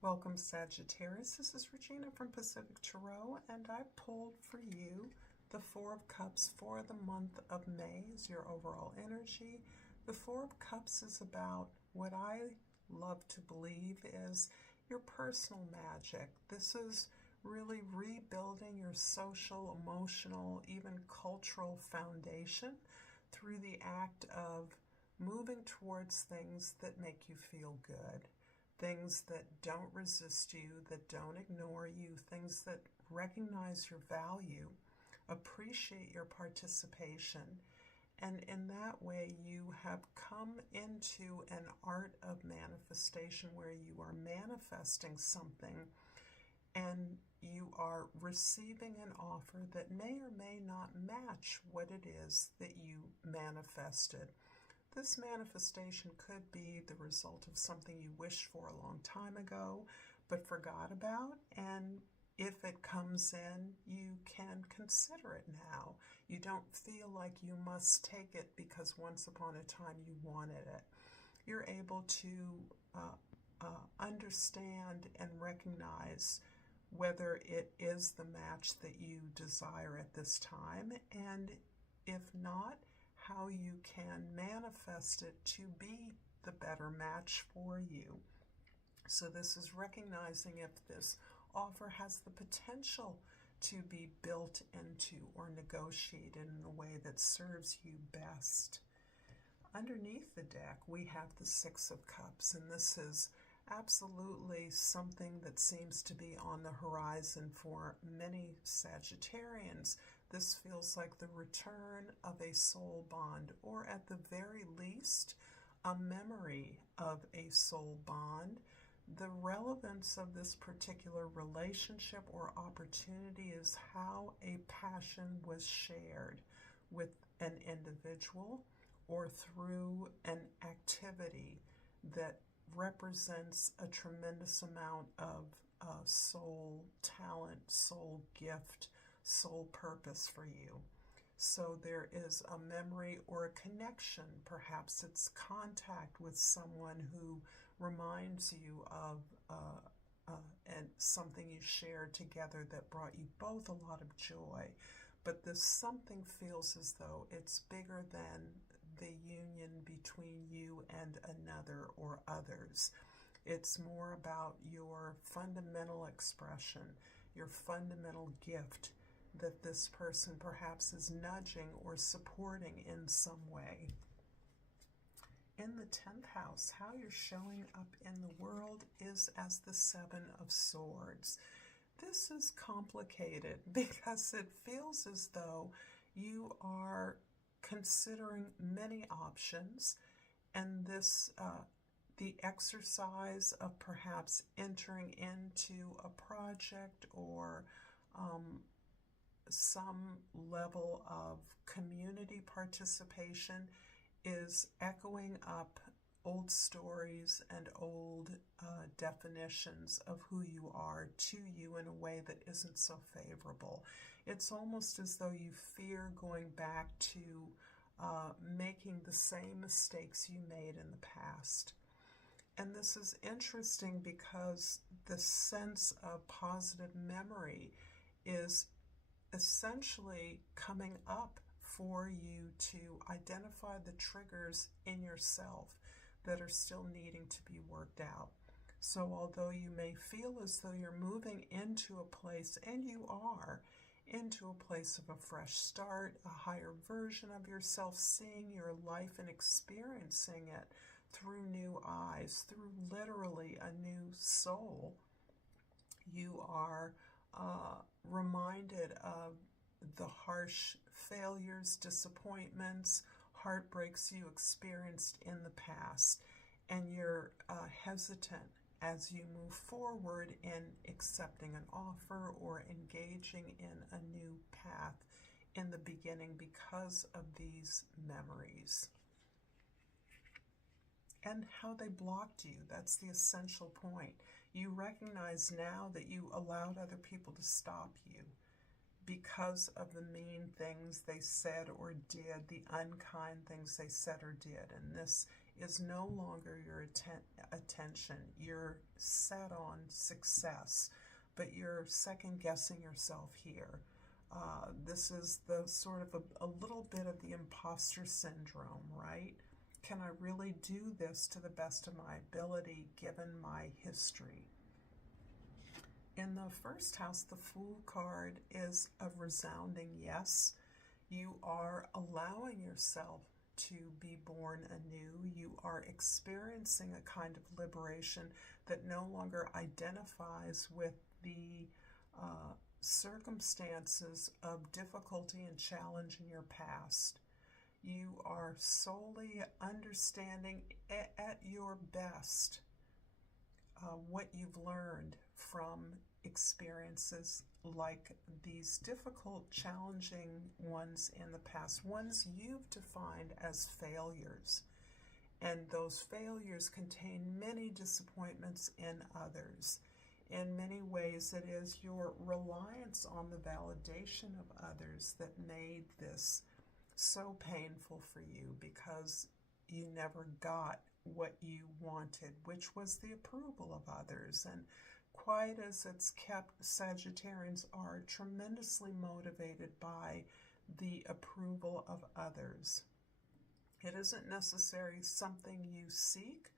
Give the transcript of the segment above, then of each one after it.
Welcome, Sagittarius. This is Regina from Pacific Tarot, and I pulled for you the Four of Cups for the month of May as your overall energy. The Four of Cups is about what I love to believe is your personal magic. This is really rebuilding your social, emotional, even cultural foundation through the act of moving towards things that make you feel good. Things that don't resist you, that don't ignore you, things that recognize your value, appreciate your participation. And in that way, you have come into an art of manifestation where you are manifesting something and you are receiving an offer that may or may not match what it is that you manifested. This manifestation could be the result of something you wished for a long time ago but forgot about, and if it comes in, you can consider it now. You don't feel like you must take it because once upon a time you wanted it. You're able to understand and recognize whether it is the match that you desire at this time, and if not, how you can manifest it to be the better match for you. So this is recognizing if this offer has the potential to be built into or negotiated in a way that serves you best. Underneath the deck, we have the Six of Cups, and this is absolutely something that seems to be on the horizon for many Sagittarians. This feels like the return of a soul bond, or at the very least, a memory of a soul bond. The relevance of this particular relationship or opportunity is how a passion was shared with an individual or through an activity that represents a tremendous amount of soul talent, soul gift, soul purpose for you. So there is a memory or a connection. Perhaps it's contact with someone who reminds you of and something you shared together that brought you both a lot of joy. But this something feels as though it's bigger than the union between you and another or others. It's more about your fundamental expression, your fundamental gift that this person perhaps is nudging or supporting in some way. In the 10th house, how you're showing up in the world is as the Seven of Swords. This is complicated because it feels as though you are considering many options, and this the exercise of perhaps entering into a project or some level of community participation is echoing up old stories and old definitions of who you are to you in a way that isn't so favorable. It's almost as though you fear going back to making the same mistakes you made in the past. And this is interesting because the sense of positive memory is essentially coming up for you to identify the triggers in yourself that are still needing to be worked out. So although you may feel as though you're moving into a place, and you are, into a place of a fresh start, a higher version of yourself, seeing your life and experiencing it through new eyes, through literally a new soul, you are reminded of the harsh failures, disappointments, heartbreaks you experienced in the past, and you're hesitant as you move forward in accepting an offer or engaging in a new path in the beginning because of these memories. And how they blocked you. That's the essential point. You recognize now that you allowed other people to stop you because of the mean things they said or did, the unkind things they said or did. And this is no longer your attention. You're set on success, but you're second guessing yourself here. This is the sort of a little bit of the imposter syndrome, right? Can I really do this to the best of my ability given my history? In the first house, the Fool card is a resounding yes. You are allowing yourself to be born anew. You are experiencing a kind of liberation that no longer identifies with the circumstances of difficulty and challenge in your past. You are solely understanding at your best what you've learned from experiences like these difficult, challenging ones in the past, ones you've defined as failures. And those failures contain many disappointments in others. In many ways, it is your reliance on the validation of others that made this so painful for you, because you never got what you wanted, which was the approval of others. And quiet as it's kept, Sagittarians are tremendously motivated by the approval of others. It isn't necessarily something you seek,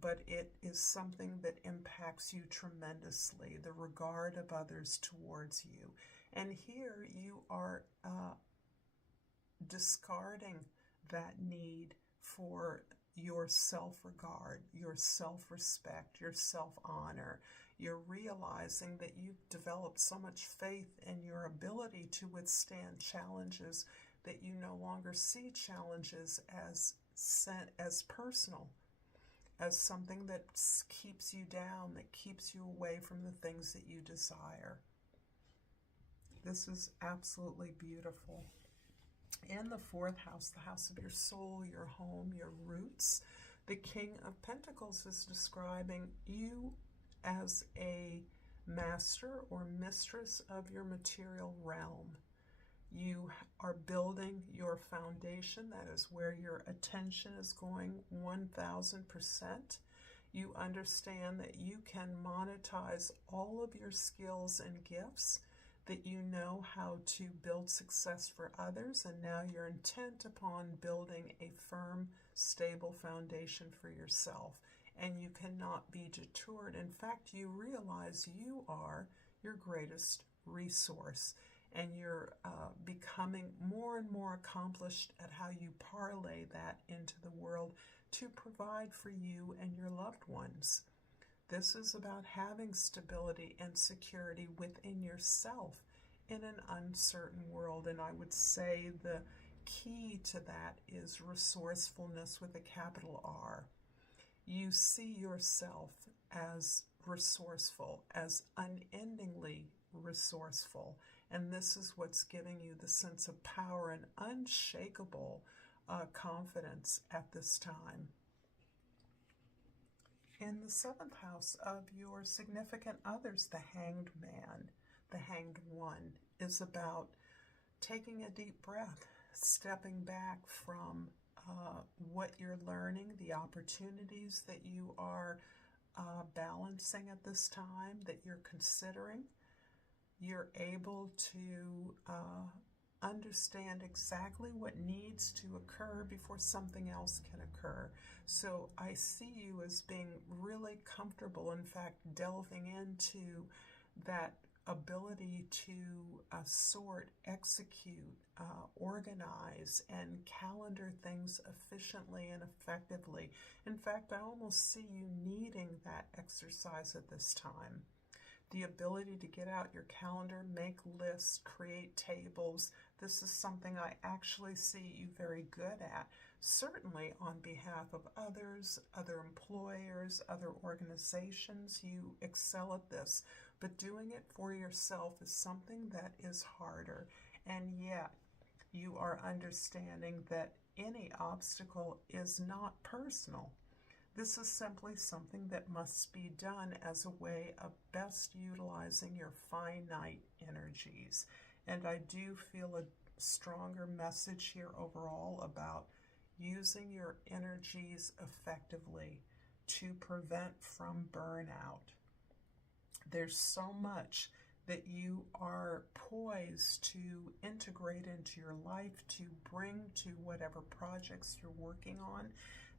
but it is something that impacts you tremendously, the regard of others towards you. And here you are discarding that need for your self-regard, your self-respect, your self-honor. You're realizing that you've developed so much faith in your ability to withstand challenges that you no longer see challenges as personal, as something that keeps you down, that keeps you away from the things that you desire. This is absolutely beautiful. In the fourth house, the house of your soul, your home, your roots, the King of Pentacles is describing you as a master or mistress of your material realm. You are building your foundation. That is where your attention is going 1000%. You understand that you can monetize all of your skills and gifts, that you know how to build success for others, and now you're intent upon building a firm, stable foundation for yourself. And you cannot be detoured. In fact, you realize you are your greatest resource, and you're becoming more and more accomplished at how you parlay that into the world to provide for you and your loved ones. This is about having stability and security within yourself in an uncertain world. And I would say the key to that is resourcefulness with a capital R. You see yourself as resourceful, as unendingly resourceful. And this is what's giving you the sense of power and unshakable confidence at this time. In the seventh house of your significant others, the Hanged Man, the Hanged One, is about taking a deep breath, stepping back from what you're learning, the opportunities that you are balancing at this time, that you're considering. You're able to understand exactly what needs to occur before something else can occur. So I see you as being really comfortable, in fact, delving into that ability to sort, execute, organize, and calendar things efficiently and effectively. In fact, I almost see you needing that exercise at this time. The ability to get out your calendar, make lists, create tables. This is something I actually see you very good at. Certainly on behalf of others, other employers, other organizations, you excel at this. But doing it for yourself is something that is harder. And yet, you are understanding that any obstacle is not personal. This is simply something that must be done as a way of best utilizing your finite energies. And I do feel a stronger message here overall about using your energies effectively to prevent from burnout. There's so much that you are poised to integrate into your life, to bring to whatever projects you're working on,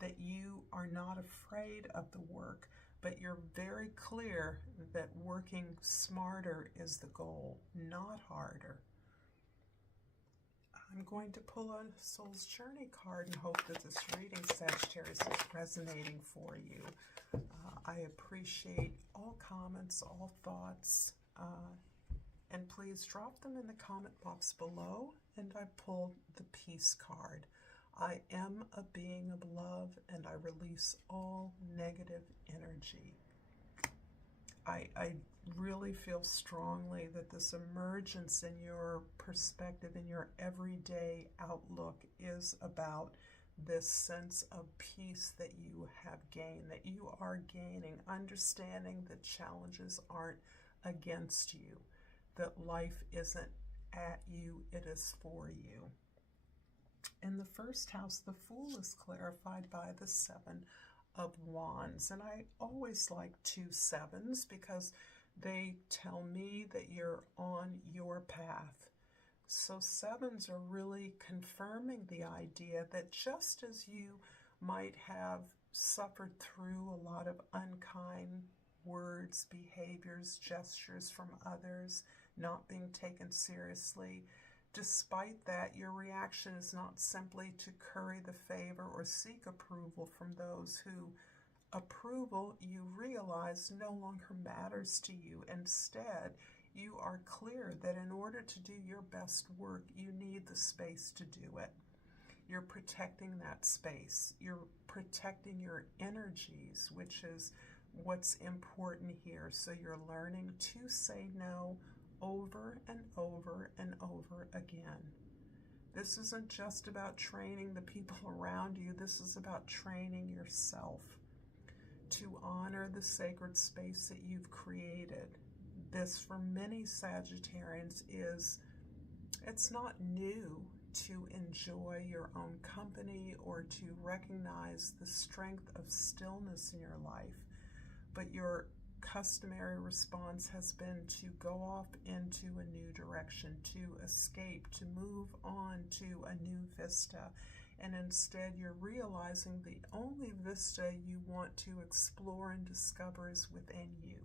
that you are not afraid of the work, but you're very clear that working smarter is the goal, not harder. I'm going to pull a Soul's Journey card and hope that this reading, Sagittarius, is resonating for you. I appreciate all comments, all thoughts, and please drop them in the comment box below. And I pulled the Peace card. I am a being of love, and I release all negative energy. I really feel strongly that this emergence in your perspective, in your everyday outlook, is about this sense of peace that you have gained, that you are gaining, understanding that challenges aren't against you, that life isn't at you, it is for you. In the first house, the Fool is clarified by the Seven of Wands, and I always like 2 sevens because they tell me that you're on your path. So sevens are really confirming the idea that just as you might have suffered through a lot of unkind words, behaviors, gestures from others, not being taken seriously, despite that, your reaction is not simply to curry the favor or seek approval from those who approval you realize no longer matters to you. Instead, you are clear that in order to do your best work, you need the space to do it. You're protecting that space. You're protecting your energies, which is what's important here. So you're learning to say no over and over and over again. This isn't just about training the people around you. This is about training yourself to honor the sacred space that you've created. This, for many Sagittarians, it's not new to enjoy your own company or to recognize the strength of stillness in your life. But your customary response has been to go off into a new direction, to escape, to move on to a new vista. And instead you're realizing the only vista you want to explore and discover is within you.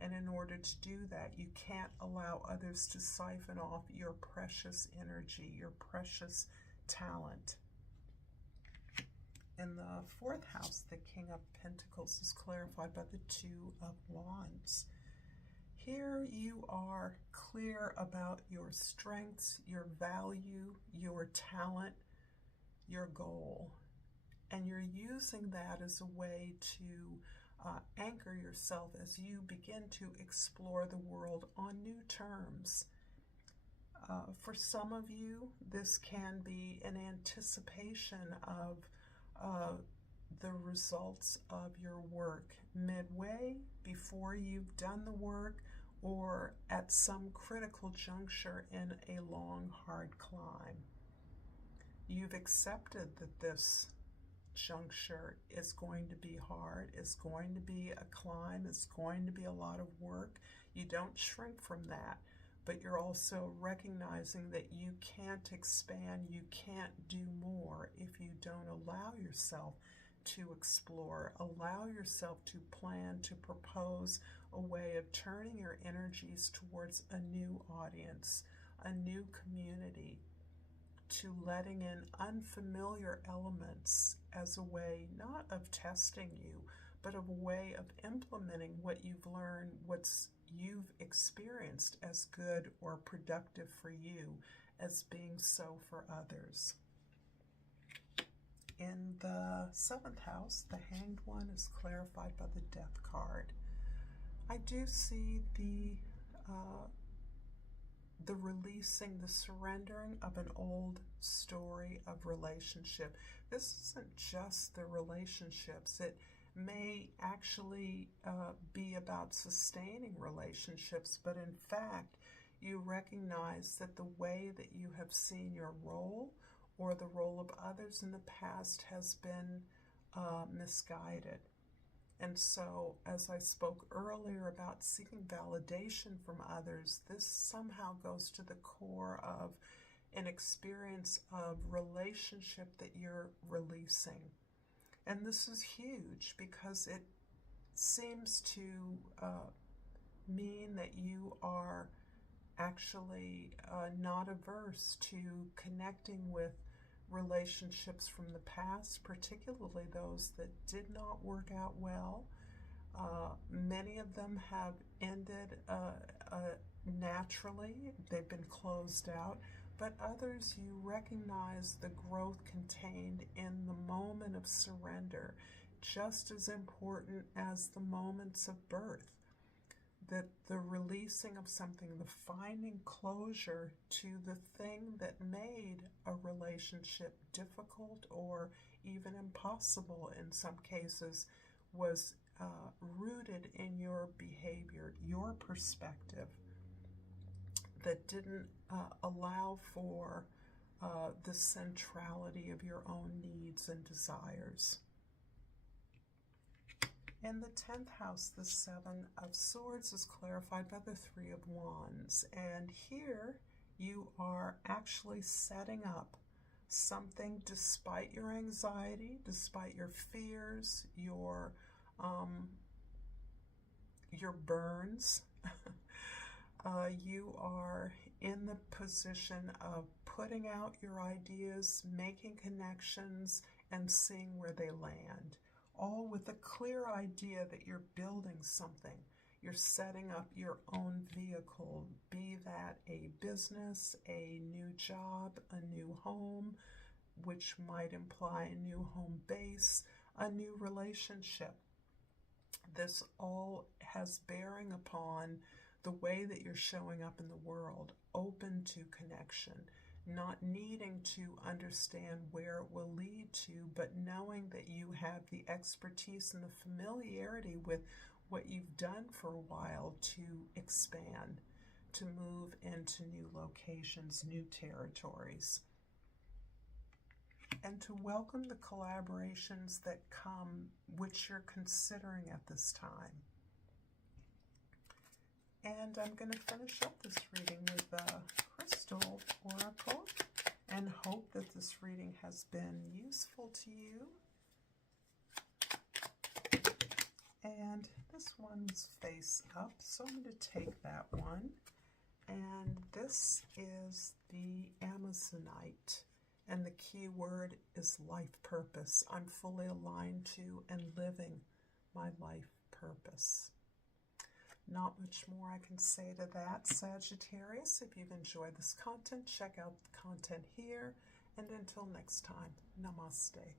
And in order to do that, you can't allow others to siphon off your precious energy, your precious talent. In the 4th house, the King of Pentacles is clarified by the 2 of Wands. Here you are clear about your strengths, your value, your talent, your goal. And you're using that as a way to anchor yourself as you begin to explore the world on new terms. For some of you, this can be an anticipation of the results of your work midway, before you've done the work, or at some critical juncture in a long, hard climb. You've accepted that this juncture is going to be hard, is going to be a climb, is going to be a lot of work. You don't shrink from that, but you're also recognizing that you can't expand, you can't do more if you don't allow yourself to explore, allow yourself to plan, to propose a way of turning your energies towards a new audience, a new community, to letting in unfamiliar elements as a way not of testing you, but of a way of implementing what you've learned, you've experienced as good or productive for you, as being so for others. In the 7th house, the Hanged One is clarified by the Death card. I do see the releasing, the surrendering of an old story of relationship. This isn't just the relationships. It may actually be about sustaining relationships, but in fact, you recognize that the way that you have seen your role or the role of others in the past has been misguided. And so, as I spoke earlier about seeking validation from others, this somehow goes to the core of an experience of relationship that you're releasing. And this is huge because it seems to mean that you are actually not averse to connecting with relationships from the past, particularly those that did not work out well. Many of them have ended naturally, they've been closed out, but others you recognize the growth contained in the moment of surrender, just as important as the moments of birth. That the releasing of something, the finding closure to the thing that made a relationship difficult or even impossible in some cases, was rooted in your behavior, your perspective, that didn't allow for the centrality of your own needs and desires. In the 10th house, the 7 of Swords is clarified by the 3 of Wands. And here you are actually setting up something despite your anxiety, despite your fears, your burns. You are in the position of putting out your ideas, making connections, and seeing where they land. All with a clear idea that you're building something. You're setting up your own vehicle, be that a business, a new job, a new home, which might imply a new home base, a new relationship. This all has bearing upon the way that you're showing up in the world, open to connection, not needing to understand where it will lead to, but knowing that you have the expertise and the familiarity with what you've done for a while to expand, to move into new locations, new territories, and to welcome the collaborations that come, which you're considering at this time. And I'm going to finish up this reading with a crystal oracle and hope that this reading has been useful to you. And this one's face up, so I'm going to take that one. And this is the Amazonite. And the key word is life purpose. I'm fully aligned to and living my life purpose. Not much more I can say to that, Sagittarius. If you've enjoyed this content, check out the content here. And until next time, namaste.